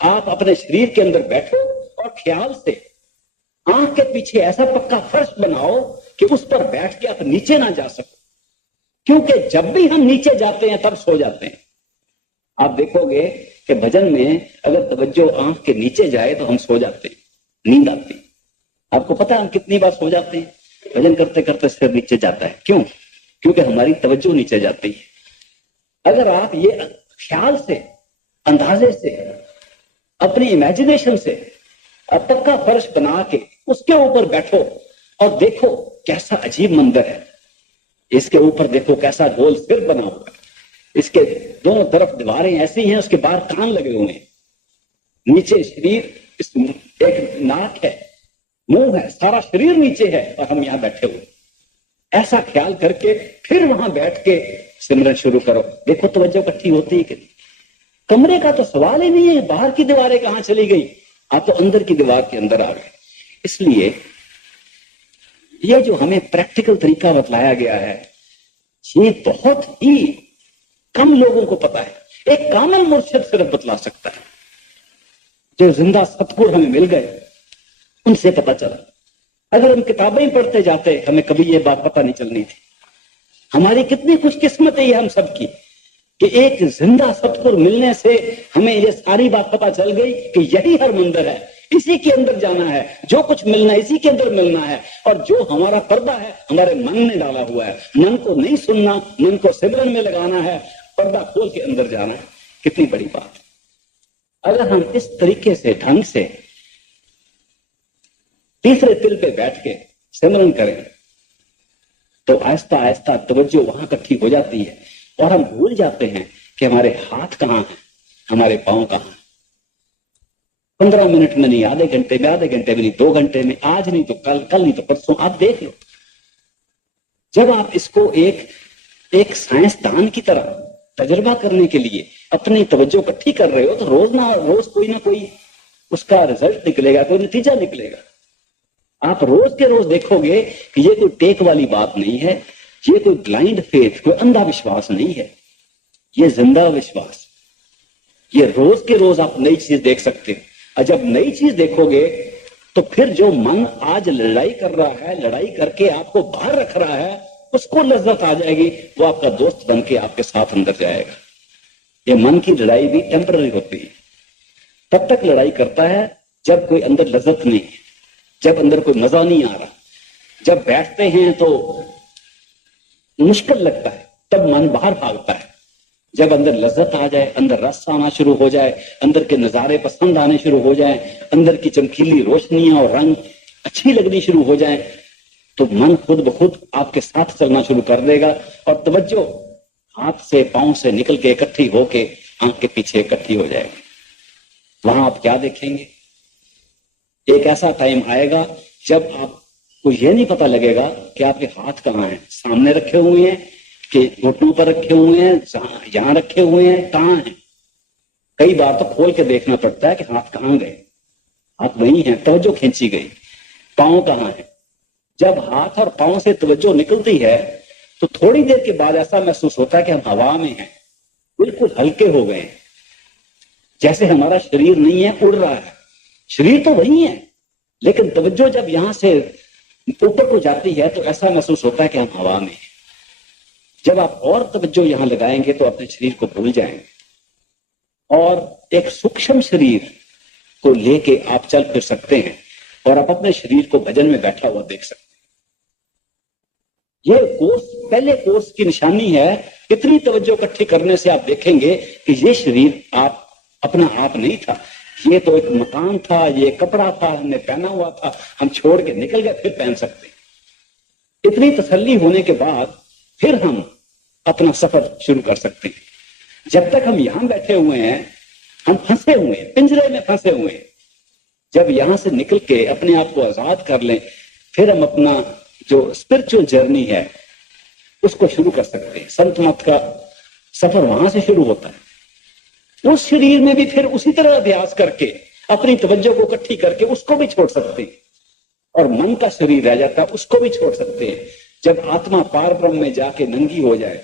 आप अपने शरीर के अंदर बैठो और ख्याल से आंख के पीछे ऐसा पक्का फर्श बनाओ कि उस पर बैठ के आप नीचे ना जा सको। क्योंकि जब भी हम नीचे जाते हैं तब सो जाते हैं। आप देखोगे कि भजन में अगर तवज्जो आंख के नीचे जाए तो हम सो जाते हैं, नींद आती है। आपको पता है हम कितनी बार सो जाते हैं? भजन करते करते सिर नीचे जाता है। क्यों? क्योंकि हमारी तवज्जो नीचे जाती है। अगर आप ये ख्याल से, अंदाजे से, अपनी इमेजिनेशन से पक्का फर्श बना के उसके ऊपर बैठो और देखो कैसा अजीब मंदिर है। इसके ऊपर देखो कैसा गोल सिर बना हुआ है, इसके दोनों तरफ दीवारें ऐसी हैं, उसके बाहर कान लगे हुए हैं, नीचे शरीर, एक नाक है, मुंह है, सारा शरीर नीचे है और हम यहां बैठे हुए। ऐसा ख्याल करके फिर वहां बैठ के सिमरन शुरू करो। देखो तवज्जो इकट्ठी होती है कि नहीं? कमरे का तो सवाल ही नहीं है, बाहर की दीवारें कहां चली गई, आप तो अंदर की दीवार के अंदर आ गए। इसलिए ये जो हमें प्रैक्टिकल तरीका बतलाया गया है, ये बहुत ही कम लोगों को पता है। एक कामल मुर्शिद सिर्फ बतला सकता है। जो जिंदा सतगुर हमें मिल गए, उनसे पता चला। अगर हम किताबें पढ़ते जाते, हमें कभी ये बात पता नहीं चलनी थी। हमारी कितनी खुशकिस्मत है ये हम सब की, कि एक जिंदा सतगुर मिलने से हमें ये सारी बात पता चल गई कि यही हर मंदिर है, इसी के अंदर जाना है, जो कुछ मिलना है इसी के अंदर मिलना है। और जो हमारा पर्दा है हमारे मन में डाला हुआ है, मन को नहीं सुनना, मन को सिमरन में लगाना है, पर्दा खोल के अंदर जाना है। कितनी बड़ी बात। अगर हम इस तरीके से ढंग से तीसरे तिल पे बैठ के सिमरन करें तो आहिस्ता आहिस्ता तवज्जो वहां इकट्ठी हो जाती है और हम भूल जाते हैं कि हमारे हाथ कहां हैं, हमारे पांव कहां हैं। 15 मिनट में नहीं, आधे घंटे में, आधे घंटे में नहीं, 2 घंटे में, आज नहीं तो कल, कल नहीं तो परसों, आप देख लो। जब आप इसको एक साइंसदान की तरह तजुर्बा करने के लिए अपनी तवज्जो इकट्ठी कर रहे हो तो रोज कोई ना कोई उसका रिजल्ट निकलेगा, कोई नतीजा निकलेगा। आप रोज के रोज देखोगे कि ये कोई टेक वाली बात नहीं है, ये कोई ब्लाइंड फेथ, कोई अंधा विश्वास नहीं है, ये जिंदा विश्वास। ये रोज के रोज आप नई चीज देख सकते हो। और जब नई चीज देखोगे तो फिर जो मन आज लड़ाई कर रहा है, लड़ाई करके आपको बाहर रख रहा है, उसको लज्जत आ जाएगी, वो आपका दोस्त बन के आपके साथ अंदर जाएगा। ये मन की लड़ाई भी टेम्पररी होती है। तब तक लड़ाई करता है जब कोई अंदर लज्जत नहीं है, जब अंदर कोई मजा नहीं आ रहा। जब बैठते हैं तो मुश्किल लगता है, तब मन बाहर भागता है। जब अंदर लज्जत आ जाए, अंदर रस आना शुरू हो जाए, अंदर के नजारे पसंद आने शुरू हो जाए, अंदर की चमकीली रोशनियां और रंग अच्छी लगनी शुरू हो जाए, तो मन खुद ब खुद आपके साथ चलना शुरू कर देगा और तवज्जो हाथ से पांव से निकल के इकट्ठी होके आंख के पीछे इकट्ठी हो जाएगी। वहां आप क्या देखेंगे? एक ऐसा टाइम आएगा जब आपको यह नहीं पता लगेगा कि आपके हाथ कहाँ हैं, सामने रखे हुए हैं कि घुटनों पर रखे हुए हैं, यहां रखे हुए हैं, कहाँ हैं। कई बार तो खोल के देखना पड़ता है कि हाथ कहाँ गए। हाथ वही है, तवज्जो खींची गई। पांव कहाँ है? जब हाथ और पांव से तवज्जो निकलती है तो थोड़ी देर के बाद ऐसा महसूस होता है कि हम हवा में हैं, बिल्कुल हल्के हो गए, जैसे हमारा शरीर नहीं है, उड़ रहा है। शरीर तो वही है, लेकिन तवज्जो जब यहां से ऊपर को जाती है तो ऐसा महसूस होता है कि हम हवा में हैं। जब आप और तवज्जो यहां लगाएंगे तो अपने शरीर को भूल जाएंगे और एक सूक्ष्म शरीर को लेके आप चल फिर सकते हैं और आप अपने शरीर को भजन में बैठा हुआ देख सकते हैं। ये कोर्स, पहले कोर्स की निशानी है। इतनी तवज्जो इकट्ठी करने से आप देखेंगे कि ये शरीर आप अपना आप नहीं था, ये तो एक मकान था, ये कपड़ा था, हमने पहना हुआ था, हम छोड़ के निकल गए, फिर पहन सकते। इतनी तसल्ली होने के बाद फिर हम अपना सफर शुरू कर सकते हैं। जब तक हम यहां बैठे हुए हैं, हम फंसे हुए हैं, पिंजरे में फंसे हुए हैं। जब यहां से निकल के अपने आप को आजाद कर लें, फिर हम अपना जो स्पिरिचुअल जर्नी है उसको शुरू कर सकते हैं। संत मत का सफर वहां से शुरू होता है। उस शरीर में भी फिर उसी तरह अभ्यास करके अपनी तवज्जो को इकट्ठी करके उसको भी छोड़ सकते हैं और मन का शरीर रह जाता है, उसको भी छोड़ सकते हैं। जब आत्मा पार ब्रह्म में जाके नंगी हो जाए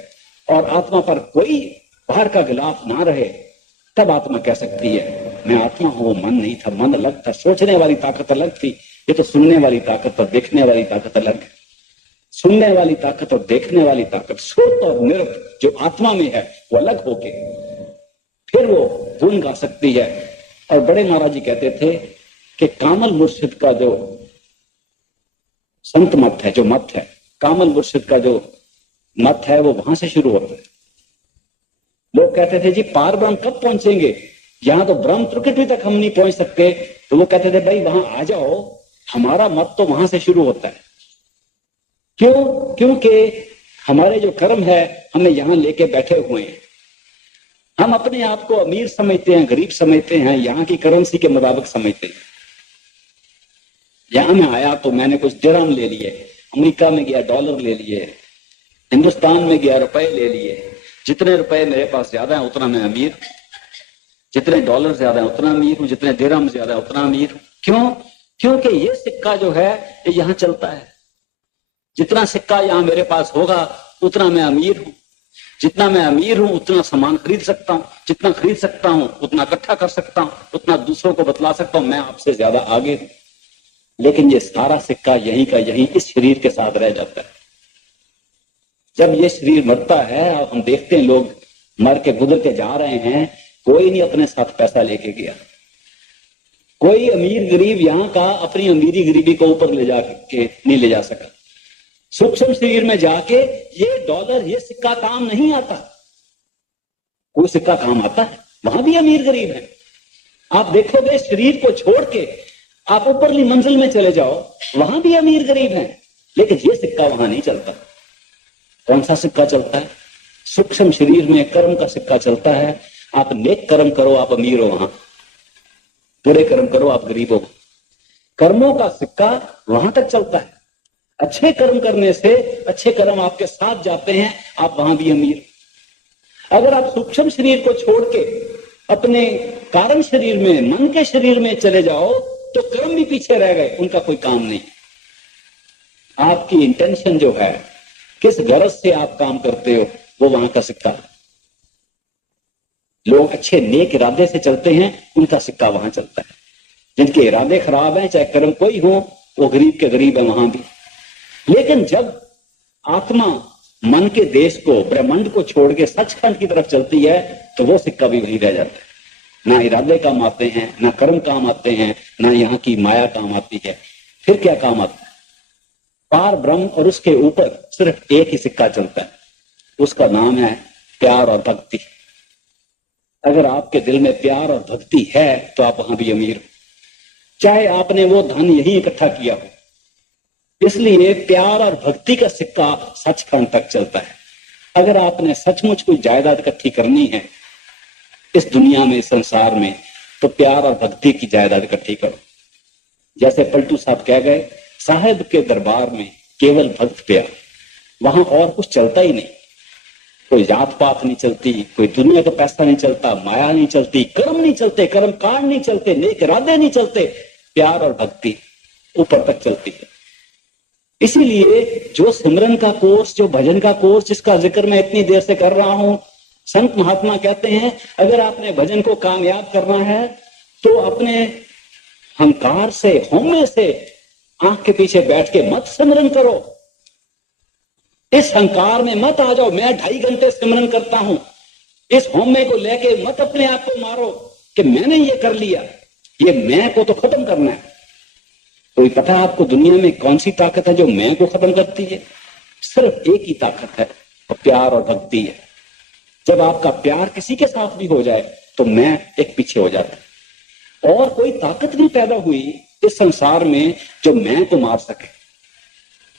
और आत्मा पर कोई बाहर का गिलाफ ना रहे, तब आत्मा कह सकती है मैं आत्मा हूं, मन नहीं था, मन अलग था, सोचने वाली ताकत अलग थी, ये तो सुनने वाली ताकत और देखने वाली ताकत अलग है। सुनने वाली ताकत और देखने वाली ताकत, श्रुत और निर्त जो आत्मा में है वो अलग होके फिर वो गुण गा सकती है। और बड़े महाराज जी कहते थे कि कामल मुर्शिद का जो संत मत है, जो मत है, कामल मुर्शिद का जो मत है वो वहां से शुरू होता है। लोग कहते थे जी पार ब्रह्म कब पहुंचेंगे, यहां तो ब्रह्म प्रकृति तक हम नहीं पहुंच सकते। तो वो कहते थे भाई वहां आ जाओ, हमारा मत तो वहां से शुरू होता है। क्यों? क्योंकि हमारे जो कर्म है हमें यहां लेके बैठे हुए हैं। हम अपने आप को अमीर समझते हैं, गरीब समझते हैं, यहाँ की करेंसी के मुताबिक समझते हैं। यहां मैं आया तो मैंने कुछ दिरहम ले लिए, अमेरिका में गया डॉलर ले लिए, हिंदुस्तान में गया रुपए ले लिए। जितने रुपए मेरे पास ज्यादा है उतना मैं अमीर, जितने डॉलर ज्यादा है उतना अमीर हूं, जितने दिरहम ज्यादा है उतना अमीर हूं। क्यों? क्योंकि ये सिक्का जो है ये यहां चलता है। जितना सिक्का यहां मेरे पास होगा उतना मैं अमीर हूं, जितना मैं अमीर हूं उतना सामान खरीद सकता हूं, जितना खरीद सकता हूं उतना इकट्ठा कर सकता हूं, उतना दूसरों को बतला सकता हूं मैं आपसे ज्यादा आगे हूं। लेकिन ये सारा सिक्का यहीं का यहीं इस शरीर के साथ रह जाता है। जब ये शरीर मरता है और हम देखते हैं लोग मर के गुजर के जा रहे हैं, कोई नहीं अपने साथ पैसा लेके गया। कोई अमीर गरीब यहां का अपनी अमीरी गरीबी को ऊपर ले जाके नहीं ले जा सका। सूक्ष्म शरीर में जाके ये डॉलर ये सिक्का काम नहीं आता। कोई सिक्का काम आता है, वहां भी अमीर गरीब है। आप देखोगे शरीर को छोड़ के आप ऊपरली मंजिल में चले जाओ, वहां भी अमीर गरीब है, लेकिन ये सिक्का वहां नहीं चलता। कौन सा सिक्का चलता है? सूक्ष्म शरीर में कर्म का सिक्का चलता है। आप नेक कर्म करो आप अमीर हो वहां, बुरे कर्म करो आप गरीब हो। कर्मों का सिक्का वहां तक चलता है। अच्छे कर्म करने से अच्छे कर्म आपके साथ जाते हैं, आप वहां भी अमीर। अगर आप सूक्ष्म शरीर को छोड़ के अपने कारण शरीर में मन के शरीर में चले जाओ तो कर्म भी पीछे रह गए, उनका कोई काम नहीं। आपकी इंटेंशन जो है, किस गरज से आप काम करते हो, वो वहां का सिक्का। लोग अच्छे नेक इरादे से चलते हैं, उनका सिक्का वहां चलता है। जिनके इरादे खराब हैं, चाहे कर्म कोई हो, वो गरीब के गरीब है वहां भी। लेकिन जब आत्मा मन के देश को ब्रह्मांड को छोड़ के सचखंड की तरफ चलती है तो वो सिक्का भी वहीं रह जाता है। ना इरादे काम आते हैं, ना कर्म काम आते हैं, ना यहाँ की माया काम आती है। फिर क्या काम आता है? पार ब्रह्म और उसके ऊपर सिर्फ एक ही सिक्का चलता है, उसका नाम है प्यार और भक्ति। अगर आपके दिल में प्यार और भक्ति है तो आप वहां भी अमीर हो, चाहे आपने वो धन यही इकट्ठा किया हो। इसलिए प्यार और भक्ति का सिक्का सचखंड तक चलता है। अगर आपने सचमुच कोई जायदाद इकट्ठी करनी है इस दुनिया में, इस संसार में, तो प्यार और भक्ति की जायदाद इकट्ठी करो। जैसे पलटू साहब कह गए, साहेब के दरबार में केवल भक्त प्यार, वहां और कुछ चलता ही नहीं। कोई जात पात नहीं चलती, कोई दुनिया का पैसा नहीं चलता, माया नहीं चलती, कर्म नहीं चलते, कर्म कांड नहीं चलते, नेक इरादे नहीं चलते, प्यार और भक्ति ऊपर तक चलती है। इसीलिए जो सिमरन का कोर्स, जो भजन का कोर्स, जिसका जिक्र मैं इतनी देर से कर रहा हूं, संत महात्मा कहते हैं अगर आपने भजन को कामयाब करना है तो अपने अहंकार से, हौमे से आंख के पीछे बैठ के मत सिमरन करो। इस अहंकार में मत आ जाओ, मैं 2.5 घंटे सिमरन करता हूं, इस हौमे को लेके मत अपने आप को मारो कि मैंने ये कर लिया। ये मैं को तो खत्म करना है। कोई पता है आपको दुनिया में कौन सी ताकत है जो मैं को खत्म करती है? सिर्फ एक ही ताकत है, और प्यार और भक्ति है। जब आपका प्यार किसी के साथ भी हो जाए तो मैं एक पीछे हो जाता है। और कोई ताकत नहीं पैदा हुई इस संसार में जो मैं को मार सके।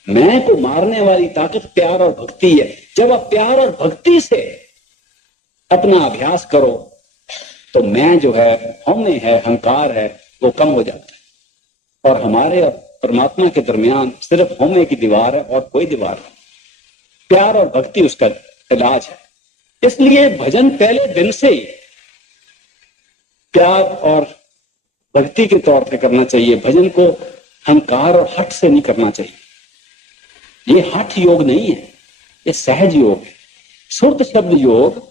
मैं को मारने वाली ताकत प्यार और भक्ति है। जब आप प्यार और भक्ति से अपना अभ्यास करो तो मैं जो है, हमें है, अहंकार है, वो कम हो जाता है। और हमारे और परमात्मा के दरमियान सिर्फ हमें की दीवार है और कोई दीवार नहीं। प्यार और भक्ति उसका इलाज है। इसलिए भजन पहले दिन से ही प्यार और भक्ति के तौर पे करना चाहिए। भजन को अहंकार और हठ से नहीं करना चाहिए। ये हठ योग नहीं है, ये सहज योग है। सुरत शब्द योग,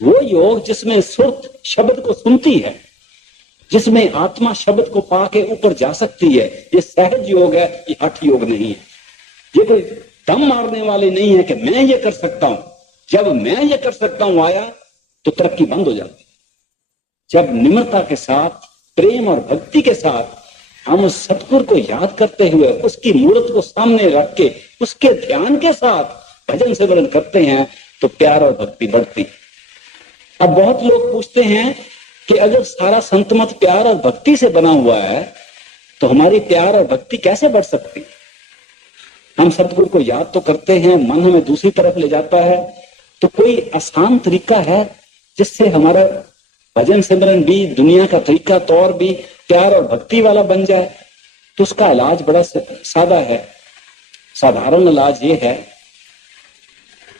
वो योग जिसमें सुरत शब्द को सुनती है, जिसमें आत्मा शब्द को पाके ऊपर जा सकती है, ये सहज योग है, ये हठ योग नहीं है। ये कोई दम मारने वाले नहीं है कि मैं ये कर सकता हूं। जब मैं ये कर सकता हूं आया तो तरक्की बंद हो जाती। जब निम्रता के साथ, प्रेम और भक्ति के साथ हम उस सतगुरु को याद करते हुए, उसकी मूर्त को सामने रख के, उसके ध्यान के साथ भजन सिमरन करते हैं तो प्यार और भक्ति बढ़ती। अब बहुत लोग पूछते हैं कि अगर सारा संत मत प्यार और भक्ति से बना हुआ है तो हमारी प्यार और भक्ति कैसे बढ़ सकती? हम सतगुरु को याद तो करते हैं, मन हमें दूसरी तरफ ले जाता है, तो कोई आसान तरीका है जिससे हमारा भजन सिमरन भी, दुनिया का तरीका तौर भी प्यार और भक्ति वाला बन जाए? तो उसका इलाज बड़ा सादा है। साधारण इलाज ये है,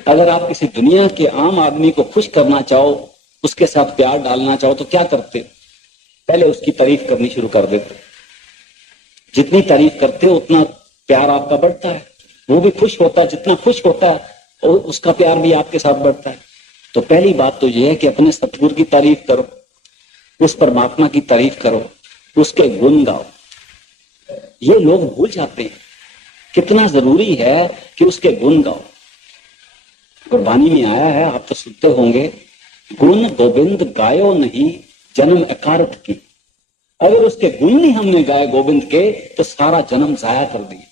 अगर आप किसी दुनिया के आम आदमी को खुश करना चाहो, उसके साथ प्यार डालना चाहो तो क्या करते? पहले उसकी तारीफ करनी शुरू कर देते। जितनी तारीफ करते हो उतना प्यार आपका बढ़ता है, वो भी खुश होता है, जितना खुश होता है और उसका प्यार भी आपके साथ बढ़ता है। तो पहली बात तो यह है कि अपने सतगुरु की तारीफ करो, उस परमात्मा की तारीफ करो, उसके गुण गाओ। ये लोग भूल जाते हैं, कितना जरूरी है कि उसके गुण गाओ। गुरबानी में आया है, आप तो सुनते होंगे, गुण गोविंद गायो नहीं जन्म अकारत की। अगर उसके गुण नहीं हमने गाए गोविंद के तो सारा जन्म जाया कर दिया।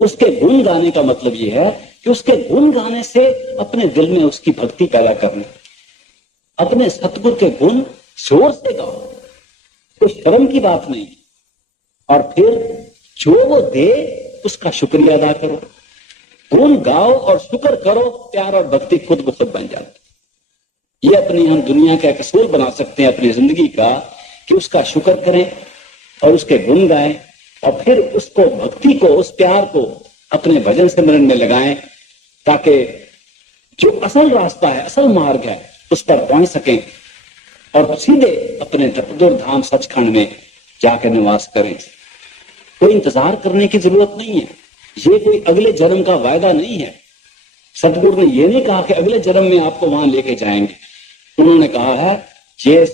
उसके गुण गाने का मतलब यह है कि उसके गुण गाने से अपने दिल में उसकी भक्ति पैदा करना, अपने सतगुरु के गुण जोर से गाओ, कोई शर्म की बात नहीं। और फिर जो वो दे उसका शुक्रिया अदा करो, गुण गाओ और शुक्र करो, प्यार और भक्ति खुद ब खुद बन जाती। ये अपनी हम दुनिया का एक असूल बना सकते हैं अपनी जिंदगी का कि उसका शुक्र करें और उसके गुण गाएं और फिर उसको भक्ति को, उस प्यार को अपने भजन सिमरन में लगाएं, ताकि जो असल रास्ता है, असल मार्ग है, उस पर पहुंच सकें और सीधे अपने दुर्धाम सचखंड में जाकर निवास करें। कोई इंतजार करने की जरूरत नहीं है, ये कोई अगले जन्म का वायदा नहीं है। सतगुरु ने ये नहीं कहा कि अगले जन्म में आपको वहां लेके जाएंगे। उन्होंने कहा है ये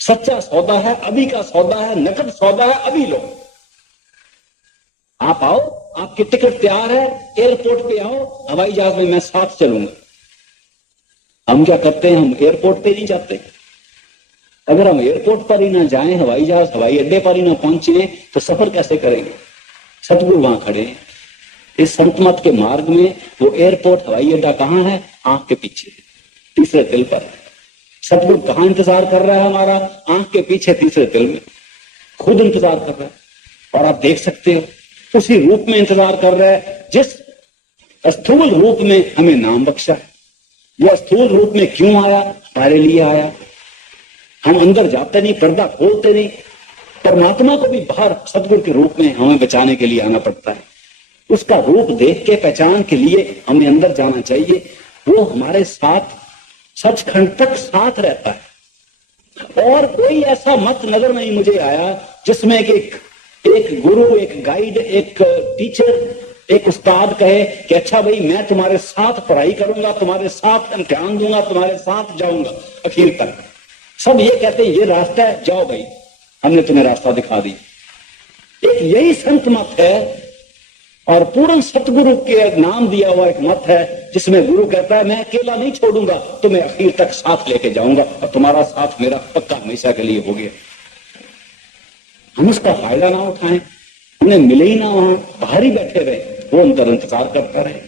सच्चा सौदा है, अभी का सौदा है, नकद सौदा है, अभी लो। आप आओ, आपकी टिकट तैयार है, एयरपोर्ट पे आओ, हवाई जहाज में मैं साथ चलूंगा। हम क्या करते हैं, हम एयरपोर्ट पे नहीं जाते। अगर हम एयरपोर्ट पर ही ना जाएं, हवाई जहाज हवाई अड्डे पर ही ना पहुंचे, तो सफर कैसे करेंगे। सतगुरु वहां खड़े हैं इस संत मत के मार्ग में। वो एयरपोर्ट हवाई अड्डा कहाँ है, आंख के पीछे, तीसरे दिल पर। सतगुरु कहाँ इंतजार कर रहा है हमारा, आंख के पीछे, तीसरे दिल में, खुद इंतजार कर रहा है। और आप देख सकते हो उसी रूप में इंतजार कर रहा है जिस स्थूल रूप में हमें नाम बख्शा है। यह स्थूल रूप में क्यों आया, हमारे लिए आया। हम अंदर जाते नहीं, पर्दा खोलते नहीं, परमात्मा को भी बाहर सतगुरु के रूप में हमें बचाने के लिए आना पड़ता है। उसका रूप देख के पहचान के लिए हमें अंदर जाना चाहिए। वो हमारे साथ सचखंड तक साथ रहता है। और कोई ऐसा मत नजर नहीं मुझे आया जिसमें एक गुरु, एक गाइड, एक टीचर, एक उस्ताद कहे कि अच्छा भाई मैं तुम्हारे साथ पढ़ाई करूंगा, तुम्हारे साथ इम्तिहान दूंगा, तुम्हारे साथ जाऊंगा आखिर तक। सब ये कहते हैं ये रास्ता है, जाओ भाई हमने तुम्हें रास्ता दिखा दी। एक यही संत मत है और पूर्ण सतगुरु के नाम दिया हुआ एक मत है जिसमें गुरु कहता है मैं अकेला नहीं छोड़ूंगा, तुम्हें आखिर तक साथ लेके जाऊंगा और तुम्हारा साथ मेरा पक्का हमेशा के लिए हो गया। हम उसका फायदा ना उठाएं, उन्हें मिले ही ना, वहां बाहर ही बैठे रहे, वो अंदर इंतजार करता रहे।